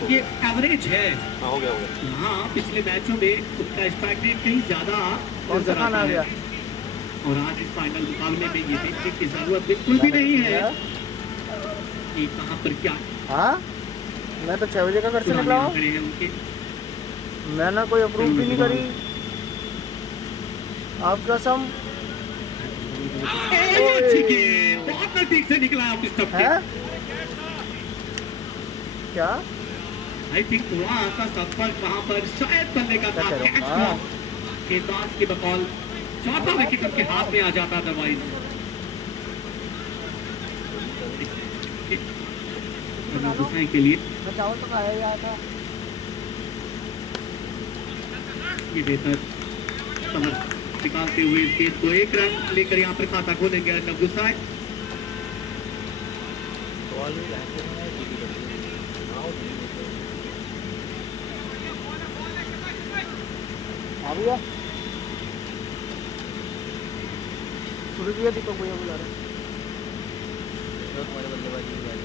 ये एवरेज है। हाँ हो गया। हाँ पिछले मैचों में उसका स्ट्राइक रेट कहीं ज्यादा कौन सा खाना आ गया? और आज इस फाइनल मुकाबले में ये देखने की जरूरत बिल्कुल भी नहीं है कि कहाँ पर क्या। हाँ मैं तो 6 बजे का घर से निकला हूँ, खड़े हैं उनके। मैंने कोई अप्रूव भी नहीं करी। आप कसम बहुत नजदीक से निकला है इस टप है क्या? आई थिंक वहाँ का संपर्क वहाँ पर शायद बल्ले का था कैच हुआ गेंदबाज की बकौल। चौथा विकेट उनके हाथ में आ जाता अदरवाइज। के लिए चावल तो खाया ही आया था। ये बेहतर समझ निकालते हुए इस गेंद को 1 रन लेकर यहाँ पर खाता खोलेंगे अर्नब गुसाई। दीपक भैया बुला रहे तुम्हारे बल्लेबाजी की बारी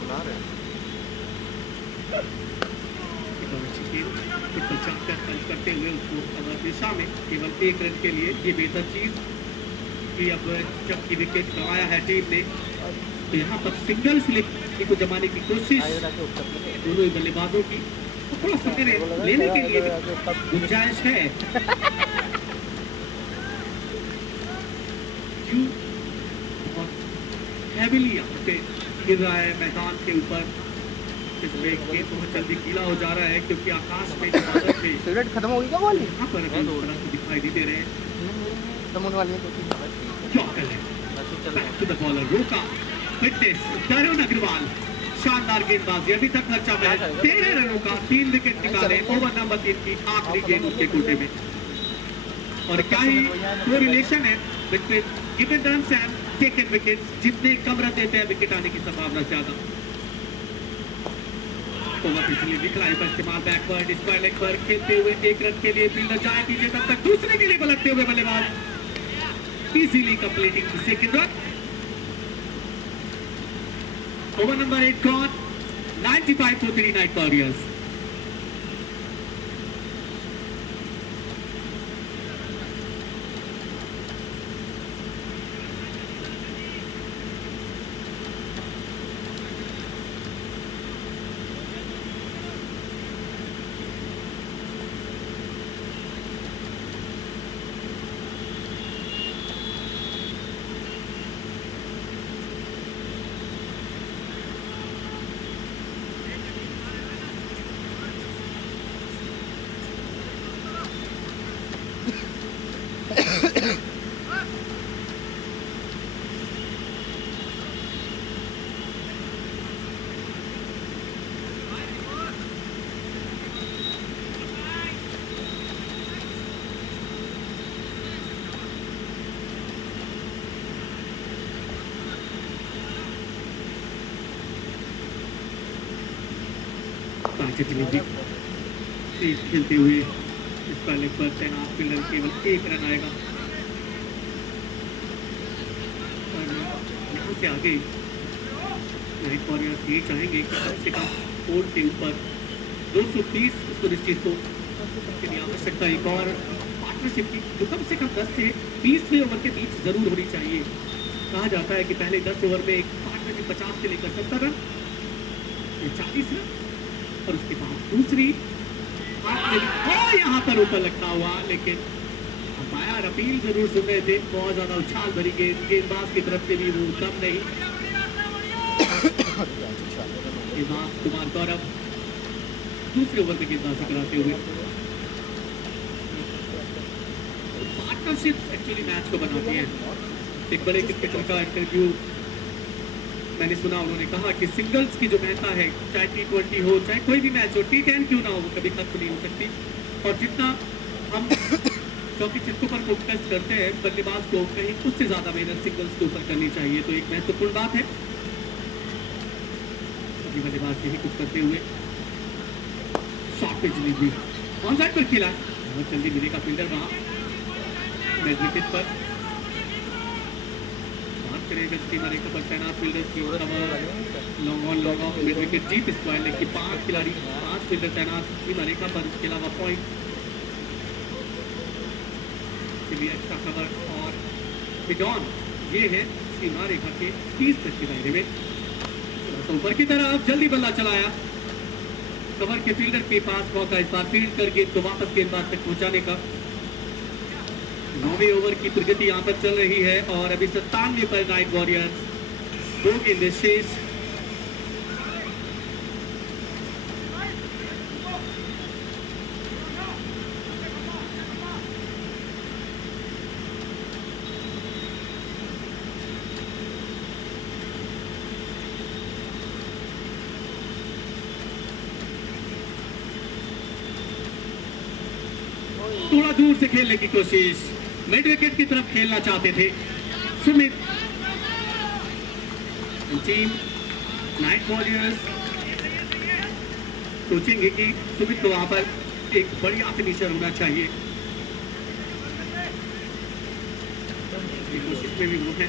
बुला रहे हैं। करते हुए उसको अगर दिशा में केवल 1 रन के लिए ये बेहतर चीज कि अब जबकि विकेट गंवाया है टीम ने तो यहाँ पर सिंगल स्लिप को जमाने की कोशिश दोनों ही बल्लेबाजों की तो थोड़ा समय लेने के लिए गुंजाइश है। हैविली यहाँ पे गिर रहा है मैदान के ऊपर जिसमें गेंद बहुत जल्दी गीला हो जा रहा है क्योंकि आकाश में बादल थे। सिगरेट खत्म हो गई क्या वाली? यहाँ पर दिखाई नहीं दे रहे हैं। तमुन वाली बैक टू द बॉलर रोका फिटनेस तरुण अग्रवाल शानदार गेंदबाजी अभी तक खर्चा में 13 रनों का 3 विकेट निकाले ओवर नंबर 3 की आखिरी गेंद उनके कोटे में। और क्या ही कोरिलेशन है between given runs and taken wickets. जितने कम रन देते हैं विकेट आने की संभावना ज्यादा। ओवर पिछले विकलाई का इस्तेमाल बैकवर्ड स्क्वायर लेग पर खेलते हुए 1 रन के लिए फील्डर जाए पीछे तब तक दूसरे के लिए पलटते हुए बल्लेबाज easily completing the second run. Over number 8 gone 95 for 3 Night Warriors। खेलते हुए इस पहले पर तैनात फील्डर केवल 1 रन आएगा और यहाँ से आगे नाइट वॉरियर्स ये चाहेंगे कि कम से कम बोर्ड के ऊपर 230 सुनिश्चित हो। इसके लिए आवश्यकता एक और पार्टनरशिप की जो कम से कम 10 से 20वें ओवर के बीच जरूर होनी चाहिए। कहा जाता है कि पहले 10 ओवर में एक पार्टनरशिप 50 से लेकर 70 रन 40 रन और उसके बाद दूसरी यहाँ पर ऊपर लगता हुआ लेकिन अंपायर अपील जरूर सुन रहे थे। बहुत ज्यादा उछाल भरी गेंदबाज की तरफ से भी वो कम नहीं। गेंदबाज कुमार गौरव दूसरे ओवर में गेंदबाजी कराते हुए पार्टनरशिप एक्चुअली मैच को बनाती है। एक बड़े क्रिकेटर का इंटरव्यू मैंने सुना, उन्होंने कहा कि सिंगल्स की जो महत्ता है चाहे T20 हो चाहे कोई भी मैच हो T10 क्यों ना हो वो कभी खत्म नहीं हो सकती। और जितना हम चौकी छक्कों पर फोकस करते हैं बल्लेबाज को कहीं उससे ज्यादा मेहनत सिंगल्स के ऊपर करनी चाहिए। तो एक महत्वपूर्ण बात है सभी बल्लेबाज यही कुछ करते हुए शॉट पे डिलीवरी ऑन साइड पर खेला बहुत जल्दी मिलेगा फील्डर वहां मिड विकेट पर बात करें अगर सीमा रेखा पर तैनात फील्डर्स की cover long on long off mid wicket deep square leg की 5 खिलाड़ी 5 फील्डर तैनात सीमा रेखा पर, इसके अलावा पॉइंट के लिए अच्छा कवर और मिडॉन ये है सीमा रेखा के 30 तक के दायरे में। तो ऊपर की तरफ जल्दी बल्ला चलाया कवर के फील्डर के पास, मौका इस बार फील्ड कर गेंद को वापस गेंदबाज तक पहुंचाने का। 9वें ओवर की प्रगति यहाँ पर चल रही है और अभी 97 पर नाइट वॉरियर्स 2 गेंदें शेष। थोड़ा दूर से खेलने की कोशिश, मिड विकेट की तरफ खेलना चाहते थे सुमित। टीम नाइट वॉरियर्स सोचेंगे कि सुमित को वहां पर एक बढ़िया फिनिशर होना चाहिए, कोशिश में भी वो है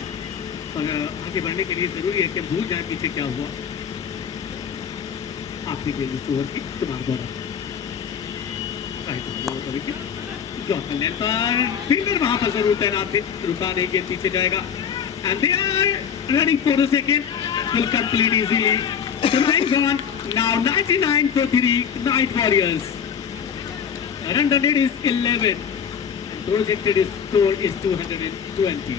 और आगे बढ़ने के लिए जरूरी है कि भूल जाए पीछे क्या हुआ। आखिरी गेंद इस ओवर की कुमार द्वारा पर फील्डर वहां पर जरूर तैनात थे, रुका नहीं, गेंद पीछे जाएगा and they are running for the second, will complete easily. The line's on now, 99 for 3 Night Warriors. Run rate is 11 and projected score is 220.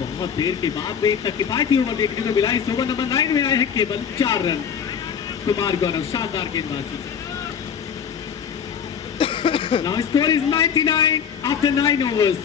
बहुत देर के बाद में एक किफायती ओवर देखने को मिला। इस ओवर नंबर 9 में आए हैं केवल 4 रन। कुमार गौरव शानदार गेंदबाजी। Now score is 99 after 9 overs.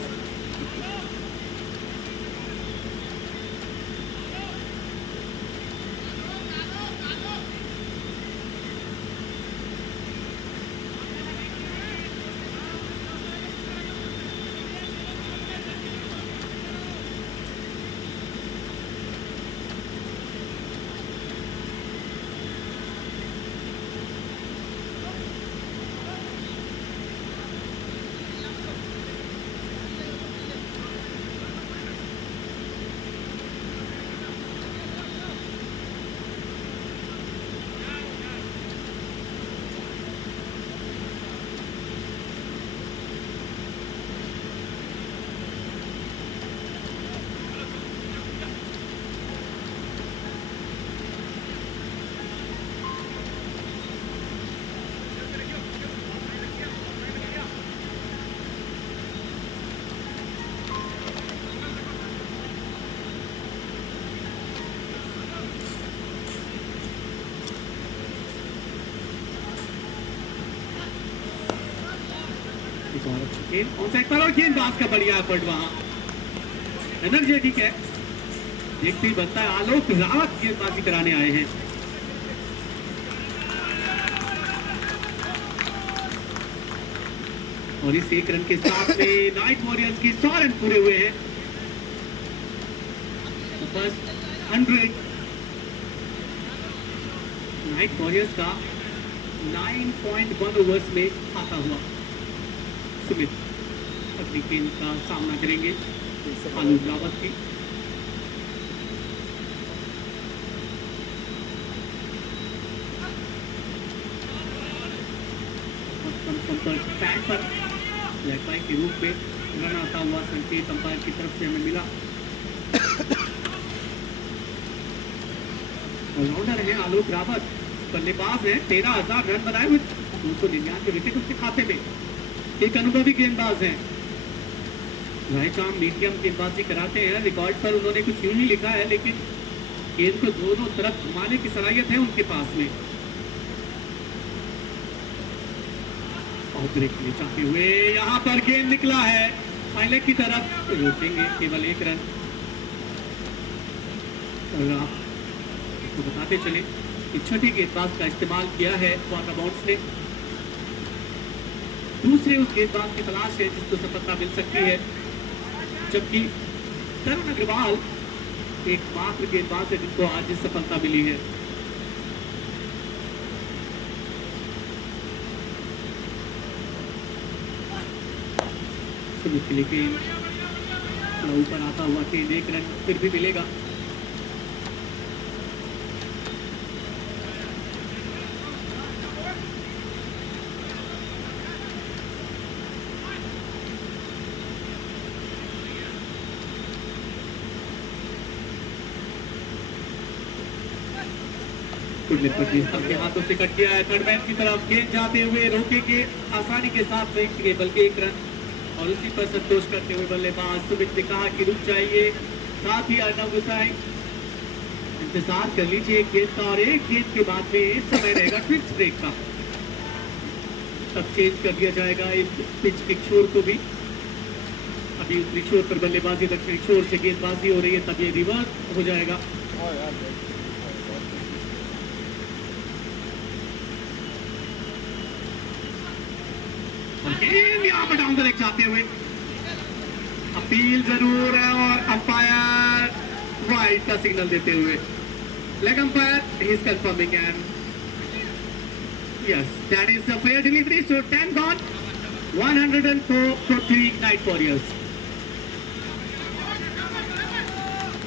गेंदबाज का बढ़िया एफर्ट वहां, एनर्जेटिक है, देखते ही बनता है। आलोक रावत गेंदबाजी कराने आए हैं। और इस 1 रन के साथ में नाइट वॉरियर्स की 100 रन पूरे हुए हैं। बस 100 नाइट वॉरियर्स का 9.1 ओवर्स में आता हुआ सुमित अपनी टीम का सामना करेंगे आलोक रावत की। संपर्क पैड पर ब्लैक बाई के रूप में रन आता हुआ संकेत अंपायर की तरफ से हमें मिला। ऑलराउंडर है आलोक रावत, बल्लेबाज है, 13,000 रन बनाए हुए, 299 विकेट उसके खाते में। एक अनुभवी गेंदबाज है, रायचाम मीडियम गेंदबाजी कराते हैं। रिकॉर्ड पर उन्होंने कुछ यूं ही लिखा है, लेकिन गेंद को दोनों तरफ घुमाने की सलाहियत है उनके पास में। और ब्रेक लिए चाहते हुए यहाँ पर गेंद निकला है फाइनल की तरफ, रोकेंगे केवल 1 रन। और आपको बताते चले कि छठी गेंदबाज का इस्तेमाल किया है वार्नर ने। दूसरे उस गेंदबाज की तलाश है जिसको सफलता मिल सकती है, जबकि तरुण अग्रवाल एकमात्र गेंदबाज है जिनको आज सफलता मिली है। तो मुश्किल है कि थोड़ा ऊपर आता हुआ गेंद, एक रन फिर भी मिलेगा। अपने हाथों से कट किया है, थर्ड मैन की तरफ गेंद जाते हुए रोकेंगे, आसानी के साथ फेंकेंगे बल्कि एक रन, और उसी पर संतोष करते हुए बल्लेबाज सुमित ने कहा कि रुक जाइए, साथ ही अर्नव गुसाई इंतजार कर लीजिए एक गेंद का, और एक गेंद के बाद में समय रहेगा ट्विस्ट ब्रेक का, तब चेंज कर दिया जाएगा इस पिच के छोर को भी। अभी उत्तरी छोर पर बल्लेबाजी, दक्षिणी छोर से गेंदबाजी हो रही है, तब ये रिवर्स हो जाएगा। यहाँ पर डाउन द लेग जाते हुए अपील जरूर है, और अंपायर राइट का सिग्नल देते हुए leg umpire he is confirming and yes that is the fair delivery. So 10 gone, 104 for 3 Knight Warriors।